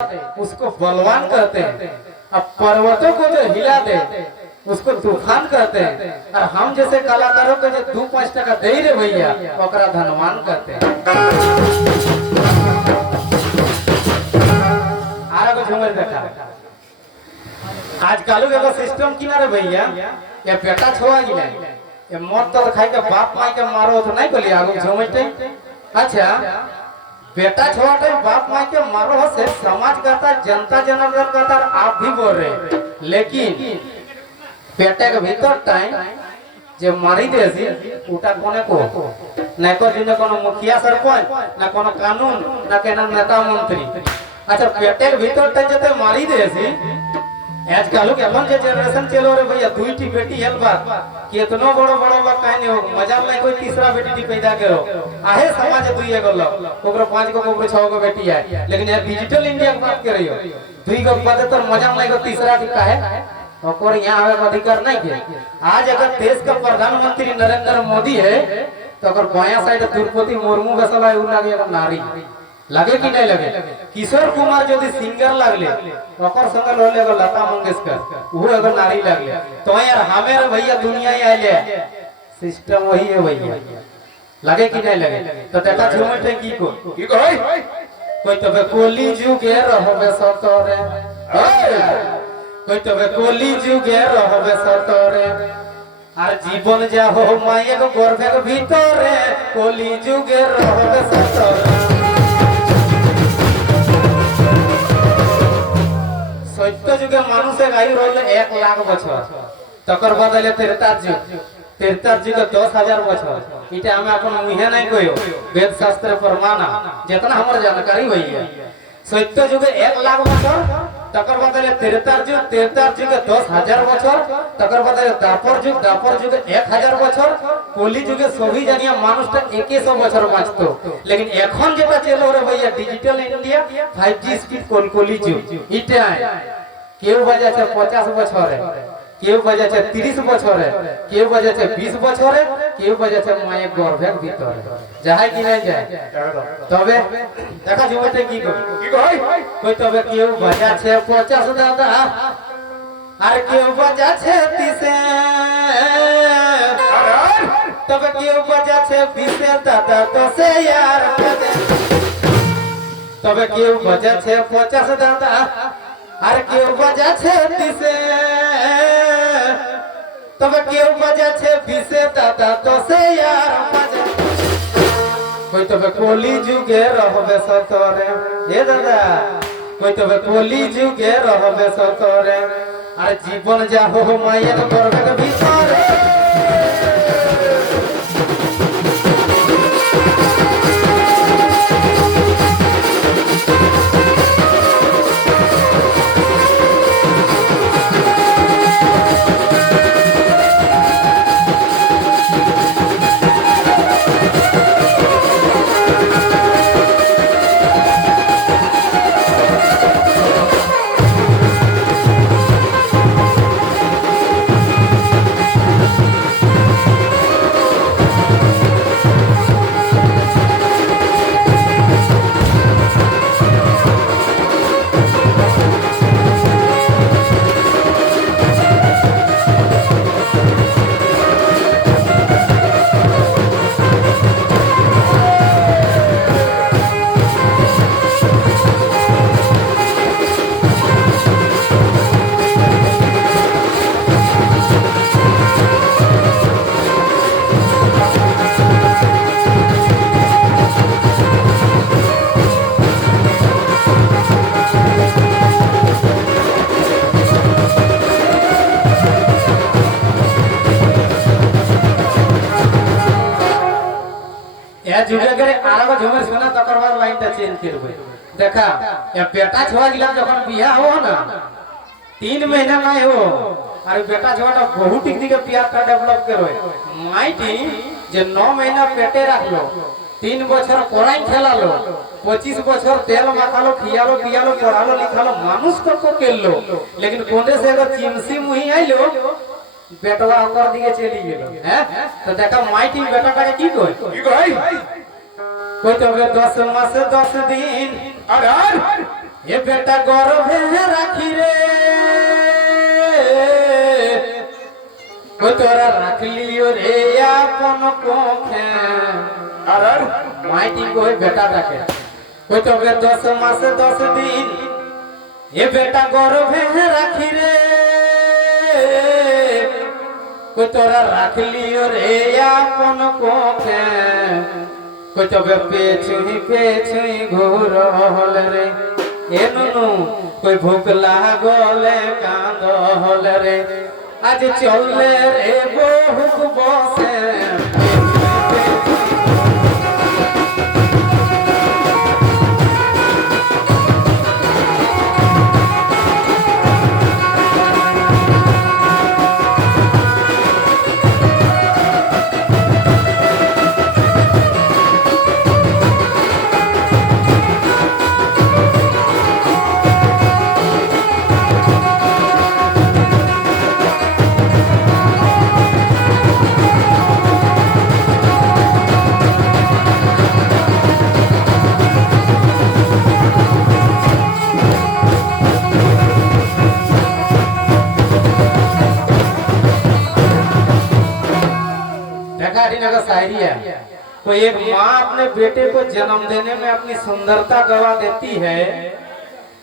उसको बलवान कहते हैं। अब पर्वतों को जो हिला दे उसको तूफान कहते हैं। और हम जैसे कलाकारों को जो 2-5 टका दे रे भैया ओकरा धनवान कहते हैं। आरा को झूमर देखा आज कालू के सिस्टम की ना रे भैया ये बेटा छोआ गिला ये मौत तो खाई के बाप माई के मारो तो नहीं बोली आगो झूमटे। अच्छा बेटा छोटे बाप माई के मारो से समाज कहता जनता जनार्दन कहता आप भी बोल रहे लेकिन पेटे के भीतर टाइम जे मारी देसी उटा कोने को न को जिने कोनो मुखिया सरपंच न कोनो कानून न केना नेता मंत्री। अच्छा पेटे के भीतर टाइम जते मारी देसी आज कालू के अपन जे जनरेशन चलो रे भैया दुईटी बेटी हेल बात कितनो बड़ो बड़ो लोग काहे नहीं हो मजाल नहीं कोई तीसरा बेटी पैदा करो आहे समाज दुई एगो लोग ओकरो 5 गो ओकरो 6 गो बेटी है लेकिन ये डिजिटल इंडिया की बात कर रही हो दुई गो पद तो मजाल नहीं को तीसरा की काहे और यहाँ हमें अधिकार नहीं है। आज अगर देश का प्रधानमंत्री नरेंद्र मोदी है तो अगर बाया साइड द्रौपदी मुर्मू बेसला उ लागे नारी लगे कि नहीं लगे। किशोर कुमार यदि सिंगर लगले ओकर संग रहले एगो लता मंगेशकर वो एगो नारी लगले तो यार हमें भैया दुनिया ही आइले सिस्टम वही है भैया लगे कि नहीं लगे। तो देखा झूमटे की होय कोई तबे कोली जुगे रहबे सतरे कोई तबे कोली जुगे रहबे सतरे আর জীবন যা হো মায়ের গর্ভের ভিতরে কলি যুগে রহবে সতরে। সত্য যুগে মানুষের আয়ু রইল 1 লাখ বছর তকর বদলে 73 যুগে 10,000 বছর। এটা আমি এখন মুহে নাই কইও বেদ শাস্ত্রে প্রমাণ যেতনা हमर जानकारी होई है। সত্য যুগে 1 লাখ বছর तकर बदले 73 যুগে 10,000 বছর तकर बदले दापर যুগে 1,000 বছর কলি যুগে সবই জানিয়া মানুষটা 100 বছর বাঁচতো। लेकिन এখন যেটা চলো রে ভাইয়া ডিজিটাল ইন্ডিয়া 5G স্পিড কলি যুগ এটা কেউ বাজাছে 50 বছরে কেউ বাজাছে 30 বছরে কেউ বাজাছে 20 বছরে কেউ বাজাছে মায়ের গর্ভের ভিতরে যাই কি নাই যায়। তবে দেখা জমিতে কি কই কই তবে কেউ বাজাছে 50 দাদা আর কেউ বাজাছে 30 তবে কেউ বাজাছে 20 দাদা 10 আর তবে কেউ বাজাছে 50 দাদা আর কেউ বাজাছে 30 তবে কেউ বাজাছে 20 দাদা 10 আর বাজা কই তবে কলি যুগে রহবে সতরে এ দাদা কই তবে কলি যুগে রহবে সতরে আর জীবন যা হো মায়ের গর্ভের ভিতরে। झुमर सुना तकर बाद लाइनটা চেঞ্জ করবে। দেখা এ বেটা ছোয়া গিলা যখন বিয়া हो ना 3 महीना নাই हो আর বেটা ছোয়াটা বহু টেকনিকে পিয়ারটা ডেভেলপ করে মাইটি যে 9 महीना পেটে রাখলো 3 বছর পড়াই খেলালো 25 বছর তেল মাখালো খিয়ালো পিয়ালো পড়ালো লিখালো মানুষ কো কেললো लेकिन कोने से अगर चिमसी मुही आइलो बेटवा ओकर दिके चली गेलो हैं। तो देखा माइटी बेटाটাকে কি কই कोई तो 10 मास 10 दिन এ বেটা গর্ভে রাখি রে ওই তোরা রাখলিও রে আপন কোখে আর মাইটি কই বেটাটাকে ওই তবে 10 মাসে 10 দিন এ বেটা গর্ভে রাখি রে ওই তোরা রাখলিও রে আপন কোখে ওই তবে পেছুই ঘুর হল রে এ নুনু কই ভুক লাগলে কাঁদ হল রে আজ চললে রে বহুক বসে शायरी है। कोई एक माँ अपने बेटे को जन्म देने में अपनी सुंदरता गवा देती है,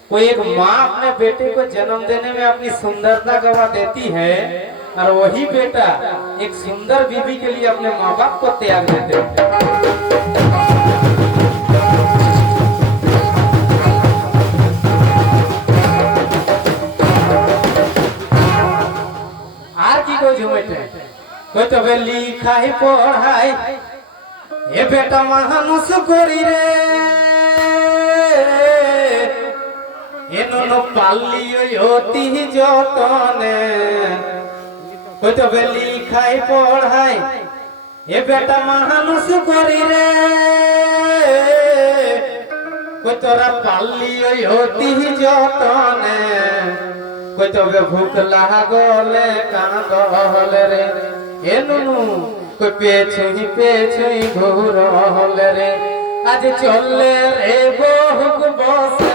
कोई एक माँ अपने बेटे को जन्म देने में अपनी सुंदरता गवा देती है, और वही बेटा एक सुंदर बीवी के लिए अपने माँ बाप को त्याग देते हैं। कोई तो लिखाई पढ़ाई ए बेटा मानुष करी रे एनो पाली होती जतने कोई तो लिखाई पढ़ाई ए बेटा मानुष करी रे कोई तोरा पाली होती जतने कोई तो भूख लागले कांदल रे ए नुनु कोई पेछुई घूर हल रे आज चलले रे बहुक बसे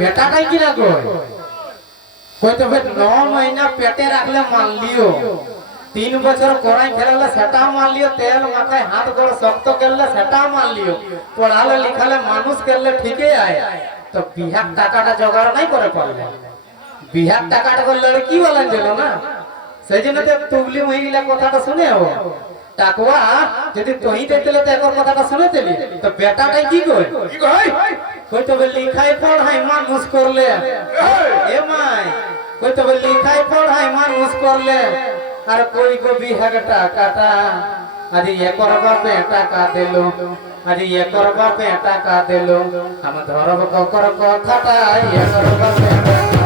बेटाटाই কি রাখো কই তো 9 মহিনা পেটে রাখলে মান লিও 3 বছর কোরাই খেলালে সেটা মান লিও তেল মাথায় হাত গোড় শক্ত করলে সেটা মান লিও পড়ালে লিখালে মানুষ করলে ঠিকই আয় তো বিহার টাকাটা জোগাড় নাই করে পারলে বিহার টাকাটা করে লড়কি वाला দিল না সেজন্য তো তুগলি মহিলা কথাটা শুনে হবো টাকওয়া যদি তোই দেখলে তো একবার কথাটা শুনে দিলি তো বেটাটাই কি কই कोई तो लिखाई पढ़ाई मानुष कर ले ए माय कोई तो लिखाई पढ़ाई मानुष कर ले और कोई को भी हगटा काटा आज ये करबा बेटा का देलो आज ये करबा बेटा का देलो हम धरब को कर कथाटा ये करबा बेटा